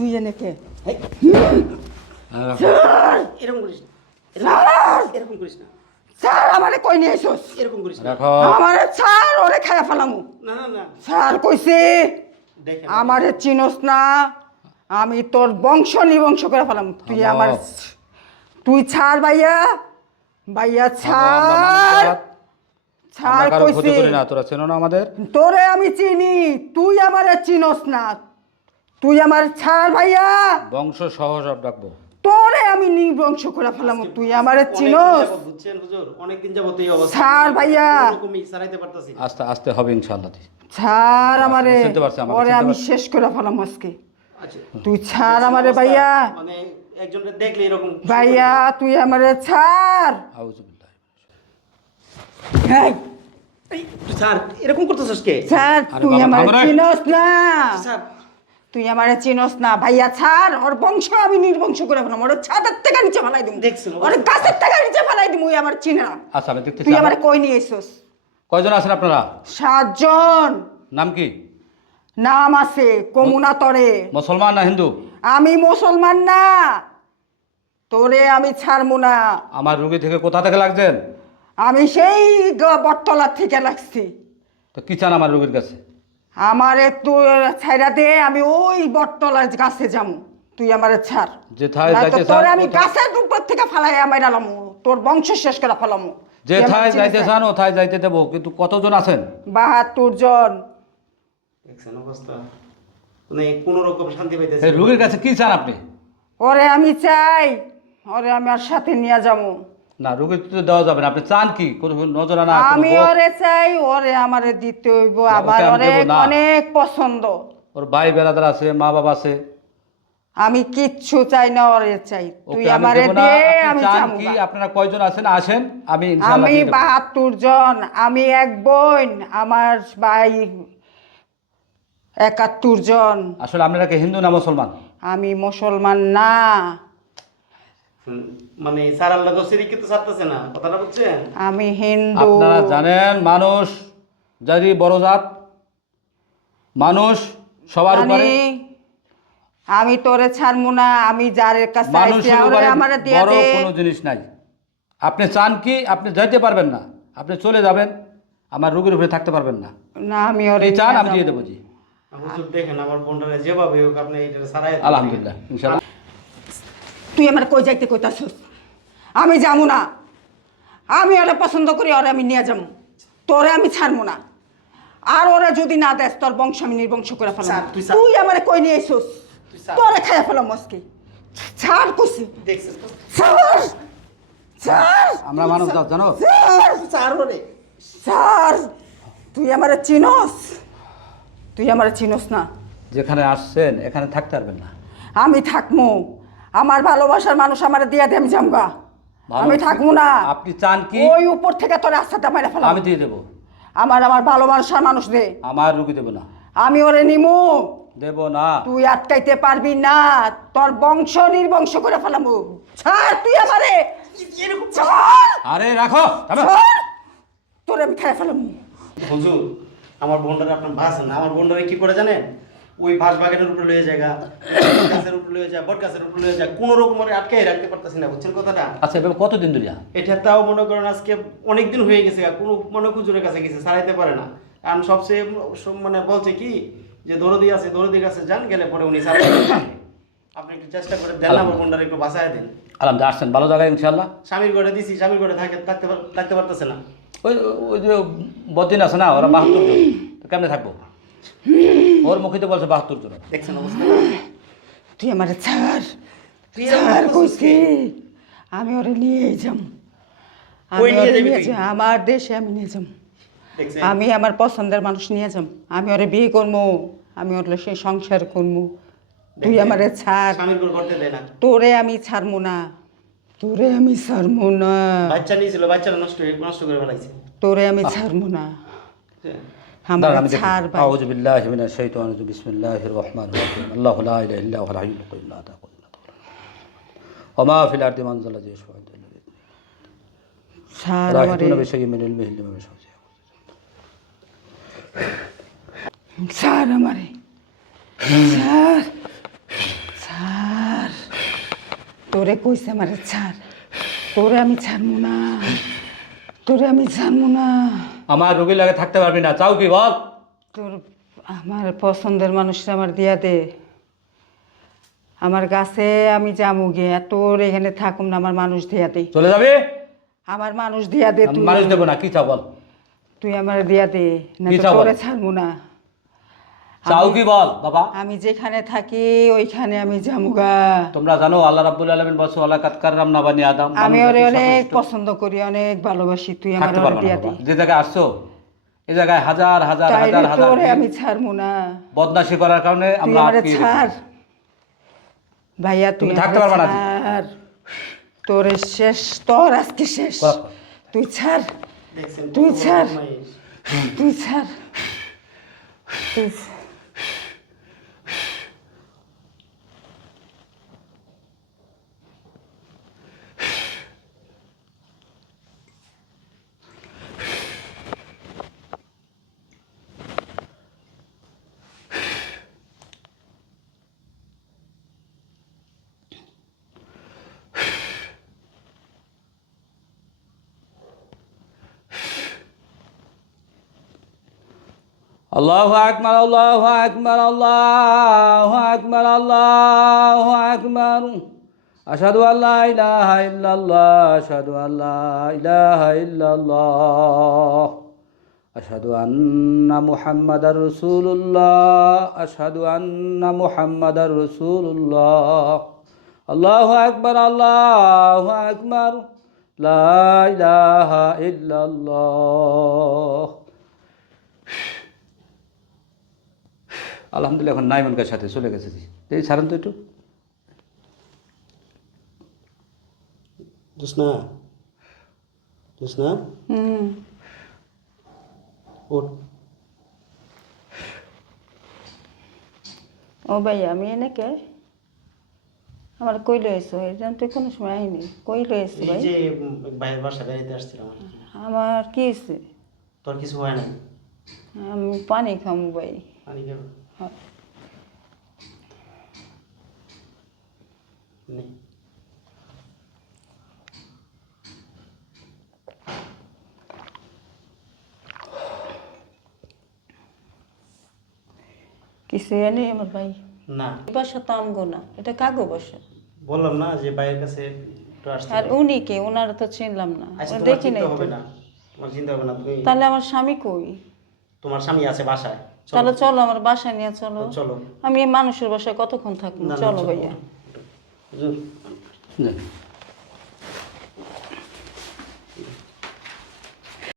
তুই এনেকে এরকম করিস না, এরকম করিস না, স্যার আমারে কই নিয়ে আইছস? এরকম করিস না। রাখো। আমারে ছাড়, ওরে খায়া ফেলামু। না না না, স্যার কইছে দেখেন আমারে চিনস না, আমি তোর বংশ নিবংশ করে ফেলাম। তুই থামো। আমার তুই ছাড় ভাইয়া, ভাইয়া ছাড় ছাড় আমরা কারো ক্ষতি কইছি। করি না, তোরা চেনো না আমাদের। তোরে আমি চিনি, তুই আমারে চিনস না। তুই আমার ছাড় ভাইয়া, বংশ সহ সব ডাকবো। তোরে আমি নিবংশ করে ফেলাম। তুই আমারে অনেকদিন চিনস? যাবত বুঝছেন হুজুর, অনেকদিন যাবত এই অবস্থা। ছাড় ভাইয়া। এরকমই সারাইতে পারতাছি না। আস্তে আস্তে হবে ইনশাআল্লাহ। ছাড় আমারে, চিনতে পারছি, আমাকে ওরে চিনতে আমি পারছি। শেষ করে ফেলাম আজকে। আচ্ছা, তুই ছাড় আমারে অবস্থা, ভাইয়া, মানে একজনকে দেখলে এরকম ভাইয়া তুই আমারে ছাড়। আউযুবিল্লাহ। এই, এই, স্যার এরকম করতেছস কে? ছাড়, আরে তুই বাবা, আমারে থাম রে। চিনস না, স্যার তুই আমারে চিনস না। ভাইয়া ছাড়, ওর বংশ আমি নির্বংশ করে ফেলাম। ওর ছাদের থেকে নিচে ফেলাই দিমু, দেখছেন? ওর গাছের থেকে নিচে ফেলাই দিমু। ওই আমার চিনে না। আচ্ছা আমি দেখতেছি। তুই আমারে কই নিয়ে আইছস? কয়জন আছেন আপনারা? 7 জন। নাম কি? নাম আছে কমুনা তরে। মুসলমান না হিন্দু? আমি মুসলমান না, তোরে আমি ছাড়মু না। আমার রুগী থেকে কোথা থেকে লাগছেন? আমি সেই বটতলা থেকে লাগছি। তো কি চান আমার রুগীর কাছে? আমারে তুই ছাইরা দে, আমি ওই বটতলার গাছে যামু। তুই আমারে ছাড়, যেথায় নয়তো যাইতে চান তোরে আমি ওথায়- গাছের উপর থেকে ফালাই মাইরালামু, তোর বংশ শেষ করে ফেলামু। যেথায় যাইতে চান ওথায় যাইতে দেবো, কিন্তু কতজন আছেন? 72 জন। দেখছেন অবস্থা, মানে কোনো রকম শান্তি পাইতেছি এই রুগীর কাছে কি চান আপনি? ওরে আমি চাই, ওরে আমি আর সাথে নিয়ে যাবো। না, রুগীর তো দেওয়া যাবে না। আপনি চান কি? কোনো নজরানা, কোনো আমি ভোগ? ওরে চাই, ওরে আমারে দিতে হইব। ওকে আমার আমি ওরে দেবো না। অনেক পছন্দ। ওর ভাই বেড়াদার আছে, মা বাবা আছে। আমি কিচ্ছু চাই না, ওরে চাই। তুই ওকে আমি আমারে দেবো না। দে, আপনি আমি চান যাবো কি? গা। আপনারা কয়জন আছেন আসেন, আমি ইনশাআল্লাহ আমি দিয়ে দেবো। 72 জন, আমি এক বোন, আমার ভাই 71 জন। আসলে আপনারা কি হিন্দু না মুসলমান? আমি মুসলমান না, মানে স্যার আল্লাহ তো সিরিকে তো ছাড়তেছে না, কথাটা বুঝছেন? আমি হিন্দু। আপনারা জানেন মানুষ যারই বড় জাত, মানুষ সবার উপরে। জানি, আমি তোরে ছাড়মু না। আমি যারের কাছে আইছি মানুষের ওরে উপরে আমারে দিয়া বড় দে। কোনো জিনিস নাই। আপনি চান কি? আপনি যাইতে পারবেন না, আপনি চলে যাবেন, আমার রোগীর উপরে থাকতে পারবেন না। না আমি ওরে এই চান নিয়ে আমি দিয়ে যাবো। দেবো। জি হুজুর দেখেন আমার বোনটারে যেভাবে হোক আপনি এটা সারাই দেন। আলহামদুলিল্লাহ, ইনশাআল্লাহ। তুই আমার কই যাইতে কইতাছস? আমি যাবো না। আমি ওরে পছন্দ করি, ওরে আমি নিয়ে যাবো। তোরে আমি ছাড়বো না। আর ওরা যদি না দেস, তোর বংশ আমি নির্বংশ করে ফেলাম। ছাড়, তুই ছাড়। তুই আমারে কই নিয়ে আইছস? তুই ছাড়। তোরে খাইয়া ফেলাম আজকে। ছাড় কইছি। দেখছেন তো? ছাড়, ছাড়, আমরা মানুষ জাত জানো। ছাড়, স্যার ওরে ছাড়। তুই আমারে চিনস? তুই আমারে চিনস না। যেখানে আসছেন এখানে থাকতে পারবেন না। আমি থাকমু। আমার ভালোবাসার মানুষ আমারে দিয়া দে, আমি যামগা। ভালো- আমি থাকবো না। আপনি চান কি? ওই উপর থেকে তোর রাস্তাটা মেরে ফেলাম। আমি দিয়ে দেবো। আমার ভালোবাসার মানুষ দে, আমার রুগী দেবো না, আমি ওরে নিমু। দেব না। তুই আটকাইতে পারবি না, তোর বংশ নির্বংশ করে ফেলামু। ছাড় তুই আমারে, ছাড়, আরে রাখো, থামো। ছাড়। তোরে আমি খাই ফেলামু। হুজুর আমার বোনটারে আপনার ভাসেন না, আমার বোনটারে কি করে জানেন? ওই বাঁশ বাগানের উপরে লয়ে জায়গা, গাছের উপরে লয়ে যায়, বট গাছের উপরে লয়ে যায়, কোনো রকম ওরে আটকাই রাখতে পারতেছি না, বুঝছেন কথাটা? আচ্ছা এভাবে কতদিন ধরে? এটা তাও মনে করেন আজকে অনেক দিন হয়ে গেছে, কোনো মনে হুজুরের কাছে গেছে, সারাইতে পারে না। কারণ সবচেয়ে মানে বলছে কি যে দরদি আছে, দরদির কাছে যান, গেলে পরে উনি সারাইতে পারবে। আপনি একটু চেষ্টা করে দেন না, আমার বোনটারে একটু বাঁচায় দেন। আলহামদুলিল্লাহ, আসছেন ভালো জায়গায় ইনশাআল্লাহ। স্বামীর ঘরে দিছি, স্বামীর ঘরে থাকতে পারতেছে না। ওই ওই যে বদিন আছে না, ওরা 72 জন, তো কেমনে থাকবো? ওর মুখে তো বলছে 72 জন। দেখছেন অবস্থা? তুই আমারে ছাড়, তুই এরকম ছাড় করছিস কইছি। কি? আমি ওরে নিয়ে যাম। কই আমি নিয়ে ওরে যাবি নিয়ে তুই? যাম, আমার দেশে আমি নিয়ে যাম। দেখছেন? আমি আমার পছন্দের মানুষ নিয়ে যাম। আমি ওরে বিয়ে করবো, আমি ওর সে সংসার করবো। তুই দেখছেন? আমারে ছাড়, স্বামীর ঘর করতে দেয় না। তোরে আমি ছাড়বো না, তোরে আমি ছাড়বো না, বাচ্চা নিয়েছিল, বাচ্চারা নষ্ট করে ফেলাইছে। তোরে আমি ছাড়বো না। আমার দাঁড়ান, আমি দেখি। ছাড় ভাই। আউযু বিল্লাহি মিনাশ শাইতানির রাজিম। বিসমিল্লাহির রহমানির রহিম। আল্লাহু লা ইলাহা ইল্লা হুয়াল হাইয়ুল কাইয়্যুম লা তাখুযুহু সিনাতুন ওয়া মা ফিল আরদি মান যাল লাযী ইয়াশফা'u ইল্লা বিইযনিহি ছাড় ওয়া লা আমারে, ইয়াহিতুনা বিশাইয়্যিন মিন ইলমিহি ইল্লা বিমা শাআ। ছাড় আমারে, ছাড়, তোরে কইছে আমারে ছাড়, তোরে আমি ছাড়বো না, তোরে আমি ছাড়বো না। আমার রোগী লাগে থাকতে পারবি না, চাও কি বল? তোর আমার পছন্দের মানুষটা আমার দিয়া দে, আমার কাছে আমি যাবো গিয়ে, তোর এখানে থাকুম না, আমার মানুষ দিয়া দে, চলে যাবি? আমার মানুষ দিয়া দে। আমি তুই মানুষ দেবো না, কি চাও বল? তুই আমার দিয়া দে, না কি তো চাও বল? তোরে ছাড়বো না। চাও কি বল বাবা? আমি যেখানে থাকি ওইখানে আমি যামুগা। তোমরা জানো আল্লাহ রাব্বুল আলামিন বলছে ওয়ালা কাদ কাররাম না বানি আদম। আমি ওরে অনেক পছন্দ করি, অনেক ভালোবাসি, তুই আমার থাকতে ওরে পারবো না দিয়া দে। বাবা। যে জায়গায় আসছো এই জায়গায় হাজার হাজার তাইলে হাজার হাজার তোরে দিন আমি ছাড়বো না, বদমাশি করার কারণে তুই আমরা আমারে আটকে ছাড় ভাইয়া, তুই তুমি থাকতে আমারে পারবা না। ছাড়। তোরে শেষ, তোর আজকে শেষ। তুই ছাড়, দেখছেন তুই কত বড় ছাড়। বদমাইশ। তুই ছাড়, তুই আল্লাহু আকবার, আল্লাহু আকবার, আল্লাহু আকবার, আল্লাহু আকবার। আশহাদু আল্লা ইলাহা ইল্লাল্লাহ, আশহাদু আল্লা ইলাহা ইল্লাল্লাহ, আশহাদু আন্না মুহাম্মাদার রাসূলুল্লাহ, আশহাদু আন্না মুহাম্মাদার রাসূলুল্লাহ। আল্লাহু আকবার, আল্লাহু আকবার, লা ইলাহা ইল্লাল্লাহ। আলহামদুলিল্লাহ এখন নাইমনকার সাথে চলে গেছে। এই ছাড়েন তো একটু। জোসনা, জোসনা, ওঠ। ও ভাইয়া, আমি এনেকে আমার কই লইছো, এটা তো কোনো সময় আইনি, কই লইছো এই ভাই? যে বাইরের বাসা বেড়াইতে আসছিলাম আর কি। আমার কি হয়েছে? তোর কিছু হয় না? আমি পানি খামু ভাই। পানি খাবো? হ্যাঁ। নে। কিছু এনে আমার ভাই, না, এই বাসা তো আমগো না, এটা কাগো বাসা। বললাম না যে বাইরের কাছে একটু আর আসছিলাম। উনি কে? ওনারা তো চিনলাম না, আচ্ছা, ওরা তোমার দেখি চিন্তা নাই তো। হবে না, তোমার চিন্তা হবে না। তুমি, তাহলে আমার স্বামী কই? তোমার স্বামী আছে বাসায়। চলো, তাহলে চলো আমার বাসায় নিয়ে চলো। চলো। আমি এই মানুষের বাসায় কতক্ষণ থাকবো? না, না, চলো ভাইয়া। হুজুর, না।